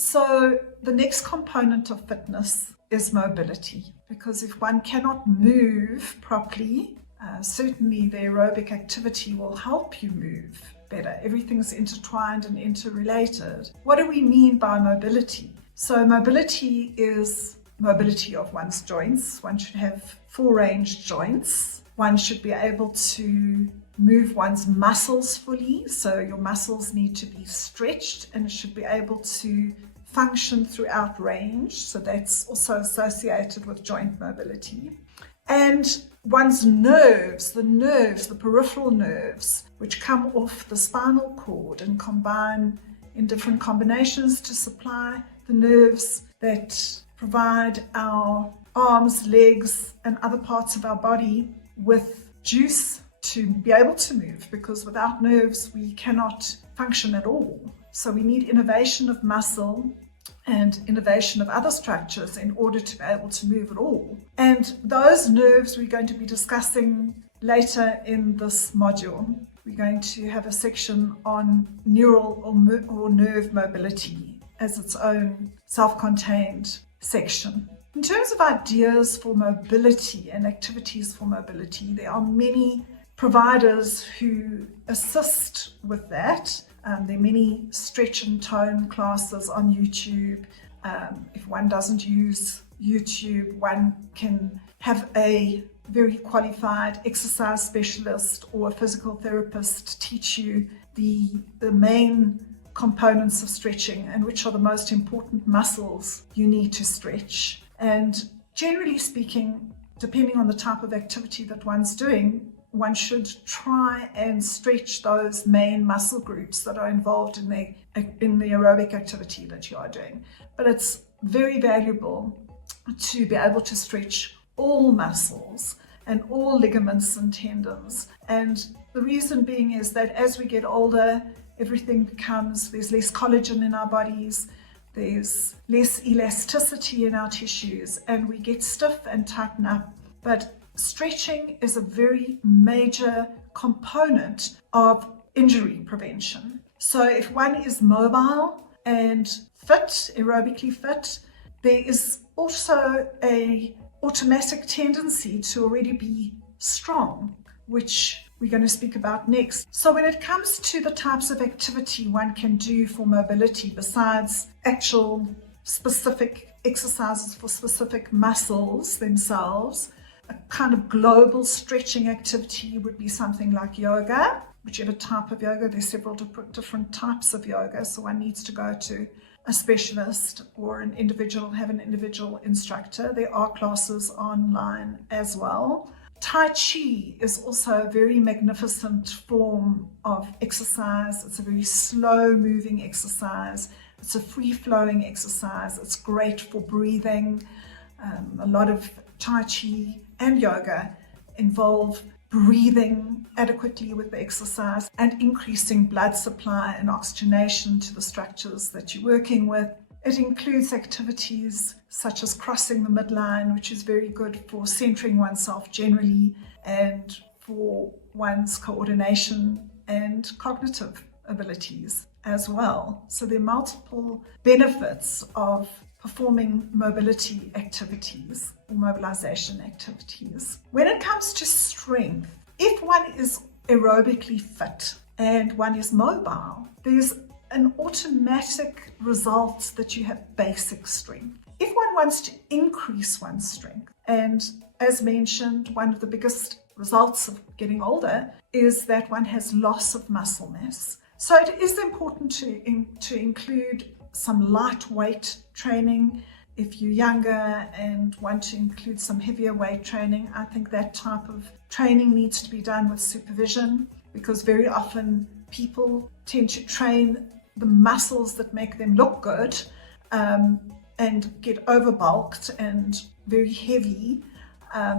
So the next component of fitness is mobility, because if one cannot move properly, certainly the aerobic activity will help you move better. Everything's intertwined and interrelated. What do we mean by mobility? So mobility is mobility of one's joints. One should have full range joints. One should be able to move one's muscles fully. So your muscles need to be stretched and should be able to function throughout range. So that's also associated with joint mobility. And one's nerves, the peripheral nerves, which come off the spinal cord and combine in different combinations to supply the nerves that provide our arms, legs, and other parts of our body with juice to be able to move, because without nerves, we cannot function at all. So we need innervation of muscle and innervation of other structures in order to be able to move at all. And those nerves we're going to be discussing later in this module. We're going to have a section on neural or nerve mobility as its own self-contained section. In terms of ideas for mobility and activities for mobility, there are many providers who assist with that. There are many stretch and tone classes on YouTube. If one doesn't use YouTube, one can have a very qualified exercise specialist or a physical therapist teach you the main components of stretching and which are the most important muscles you need to stretch. And generally speaking, depending on the type of activity that one's doing, one should try and stretch those main muscle groups that are involved in the aerobic activity that you are doing. But it's very valuable to be able to stretch all muscles and all ligaments and tendons. And the reason being is that as we get older, there's less collagen in our bodies, there's less elasticity in our tissues, and we get stiff and tighten up. But stretching is a very major component of injury prevention. So if one is mobile and fit, aerobically fit, there is also an automatic tendency to already be strong, which we're going to speak about next. So when it comes to the types of activity one can do for mobility, besides actual specific exercises for specific muscles themselves, a kind of global stretching activity would be something like yoga, whichever type of yoga. There's several different types of yoga, so one needs to go to a specialist or have an individual instructor. There are classes online as well. Tai Chi is also a very magnificent form of exercise. It's a very slow moving exercise. It's a free-flowing exercise. It's great for breathing. A lot of Tai Chi and yoga involve breathing adequately with the exercise and increasing blood supply and oxygenation to the structures that you're working with. It includes activities such as crossing the midline, which is very good for centering oneself generally and for one's coordination and cognitive abilities as well. So there are multiple benefits of performing mobility activities or mobilization activities. When it comes to strength, if one is aerobically fit and one is mobile, there's an automatic result that you have basic strength. If one wants to increase one's strength, and as mentioned, one of the biggest results of getting older is that one has loss of muscle mass. So it is important to include some lightweight training. If you're younger and want to include some heavier weight training, I think that type of training needs to be done with supervision, because very often people tend to train the muscles that make them look good and get overbulked and very heavy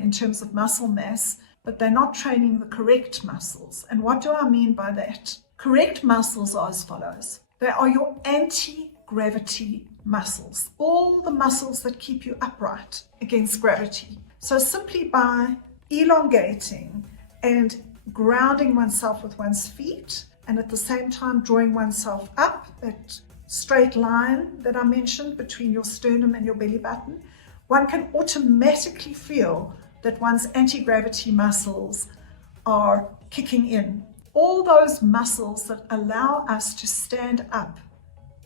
in terms of muscle mass, but they're not training the correct muscles. And what do I mean by that? Correct muscles are as follows. They are your anti-gravity muscles, all the muscles that keep you upright against gravity. So simply by elongating and grounding oneself with one's feet, and at the same time drawing oneself up, that straight line that I mentioned between your sternum and your belly button, one can automatically feel that one's anti-gravity muscles are kicking in. All those muscles that allow us to stand up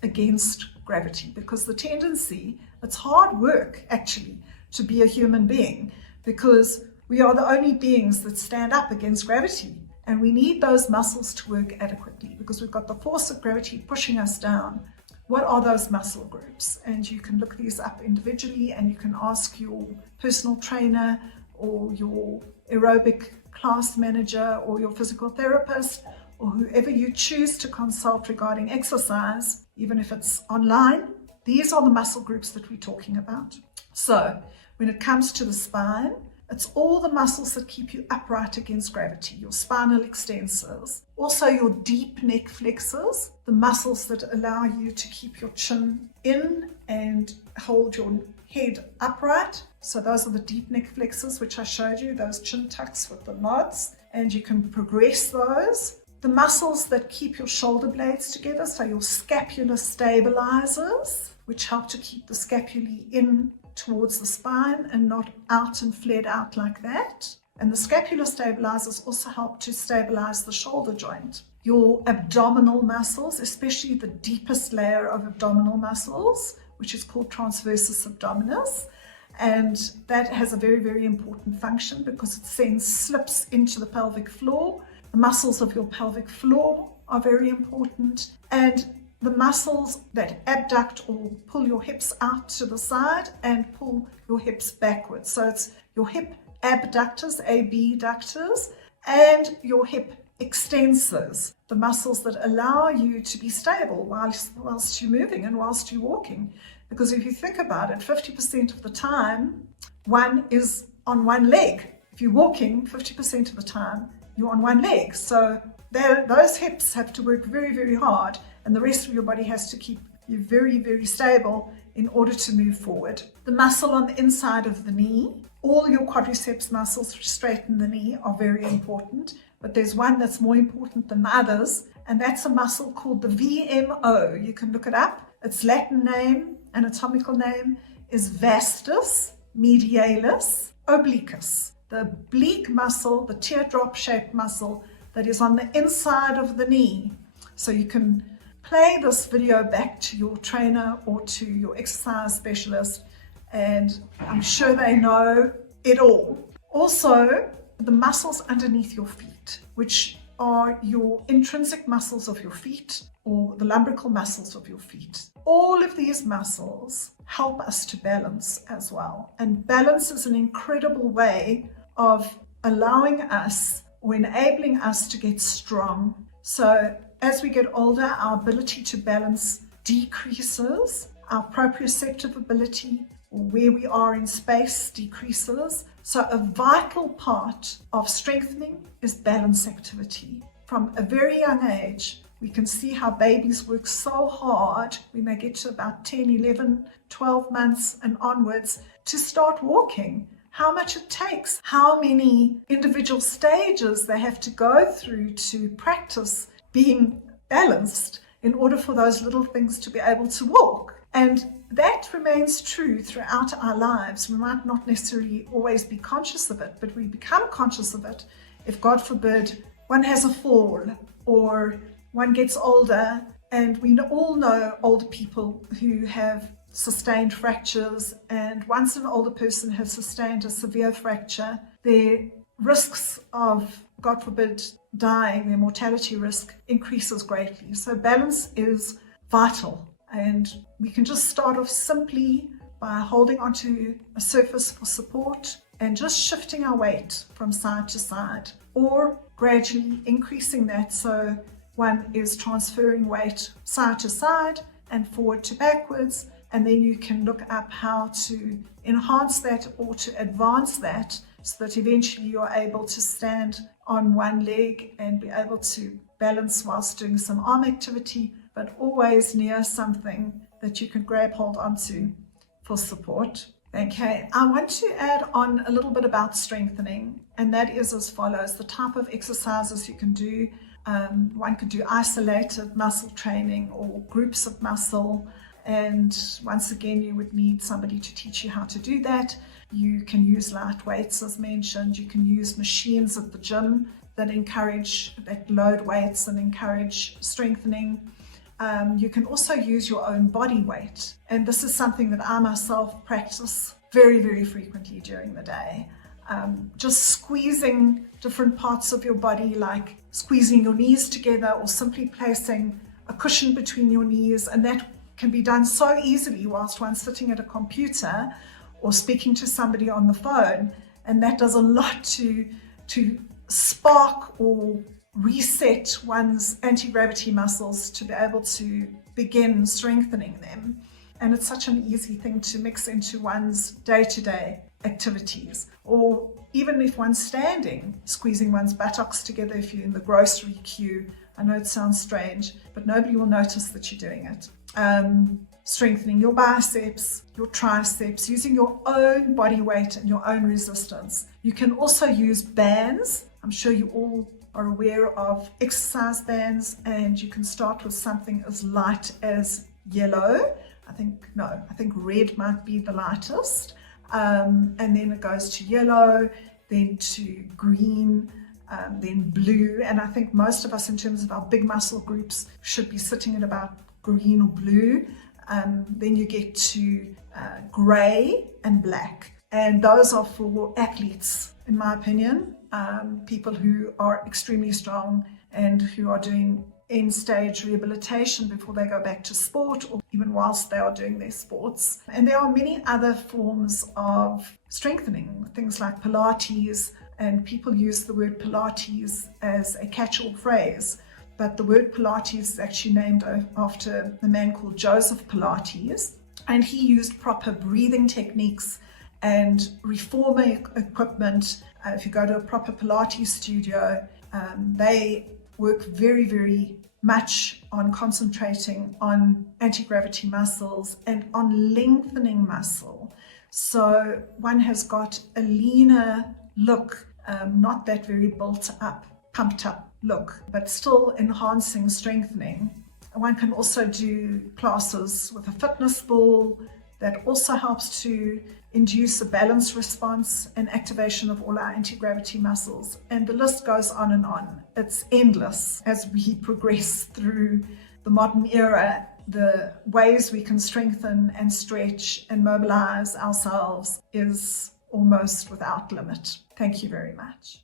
against gravity, because the tendency, it's hard work actually to be a human being, because we are the only beings that stand up against gravity, and we need those muscles to work adequately because we've got the force of gravity pushing us down. What are those muscle groups? And you can look these up individually, and you can ask your personal trainer or your aerobic class manager or your physical therapist or whoever you choose to consult regarding exercise, even if it's online. These are the muscle groups that we're talking about. So when it comes to the spine, it's all the muscles that keep you upright against gravity, your spinal extensors, also your deep neck flexors, the muscles that allow you to keep your chin in and hold your head upright. So those are the deep neck flexors, which I showed you, those chin tucks with the nods, and you can progress those. The muscles that keep your shoulder blades together, so your scapular stabilizers, which help to keep the scapulae in towards the spine and not out and flared out like that. And the scapular stabilizers also help to stabilize the shoulder joint. Your abdominal muscles, especially the deepest layer of abdominal muscles, which is called transversus abdominis, and that has a very, very important function because it sends slips into the pelvic floor. The muscles of your pelvic floor are very important, and the muscles that abduct or pull your hips out to the side and pull your hips backwards. So it's your hip abductors, abductors, and your hip extensors, the muscles that allow you to be stable whilst you're moving and whilst you're walking. Because if you think about it, 50% of the time, one is on one leg. If you're walking, 50% of the time, you're on one leg. So those hips have to work very, very hard, and the rest of your body has to keep you very, very stable in order to move forward. The muscle on the inside of the knee, all your quadriceps muscles to straighten the knee are very important, but there's one that's more important than the others, and that's a muscle called the VMO. You can look it up. Its Latin name, anatomical name, is vastus medialis obliquus. The oblique muscle, the teardrop-shaped muscle that is on the inside of the knee. So you can play this video back to your trainer or to your exercise specialist, and I'm sure they know it all. Also, the muscles underneath your feet, which are your intrinsic muscles of your feet or the lumbrical muscles of your feet. All of these muscles help us to balance as well. And balance is an incredible way of allowing us or enabling us to get strong. So as we get older, our ability to balance decreases, our proprioceptive ability, or where we are in space, decreases. So a vital part of strengthening is balance activity. From a very young age, we can see how babies work so hard when they get to about 10, 11, 12 months and onwards to start walking. How much it takes, how many individual stages they have to go through to practice being balanced in order for those little things to be able to walk. And that remains true throughout our lives. We might not necessarily always be conscious of it, but we become conscious of it if, God forbid, one has a fall or one gets older. And we all know older people who have sustained fractures, and once an older person has sustained a severe fracture, their risks of, God forbid, dying, their mortality risk increases greatly. So balance is vital, and we can just start off simply by holding onto a surface for support and just shifting our weight from side to side, or gradually increasing that so one is transferring weight side to side and forward to backwards. And then you can look up how to enhance that or to advance that so that eventually you're able to stand on one leg and be able to balance whilst doing some arm activity, but always near something that you can grab hold onto for support. Okay, I want to add on a little bit about strengthening, and that is as follows: the type of exercises you can do One could do isolated muscle training or groups of muscle. And once again, you would need somebody to teach you how to do that. You can use light weights, as mentioned. You can use machines at the gym that load weights and encourage strengthening. You can also use your own body weight. And this is something that I myself practice very, very frequently during the day. Just squeezing different parts of your body, like squeezing your knees together or simply placing a cushion between your knees. And that can be done so easily whilst one's sitting at a computer or speaking to somebody on the phone. And that does a lot to spark or reset one's anti-gravity muscles to be able to begin strengthening them. And it's such an easy thing to mix into one's day-to-day activities. Or even if one's standing, squeezing one's buttocks together if you're in the grocery queue. I know it sounds strange, but nobody will notice that you're doing it. Strengthening your biceps, your triceps, using your own body weight and your own resistance. You can also use bands. I'm sure you all are aware of exercise bands, and you can start with something as light as yellow. I think red might be the lightest. And then it goes to yellow, then to green, then blue. And I think most of us, in terms of our big muscle groups, should be sitting at about green or blue. Then you get to grey and black. And those are for athletes, in my opinion, people who are extremely strong and who are doing end-stage rehabilitation before they go back to sport, or even whilst they are doing their sports. And there are many other forms of strengthening, things like Pilates, and people use the word Pilates as a catch-all phrase. But the word Pilates is actually named after the man called Joseph Pilates, and he used proper breathing techniques and reformer equipment. If you go to a proper Pilates studio, they work very, very much on concentrating on anti-gravity muscles and on lengthening muscle. So one has got a leaner look, not that very built up, pumped up look, but still enhancing strengthening. One can also do classes with a fitness ball that also helps to induce a balance response and activation of all our anti-gravity muscles. And the list goes on and on. It's endless as we progress through the modern era. The ways we can strengthen and stretch and mobilize ourselves is almost without limit. Thank you very much.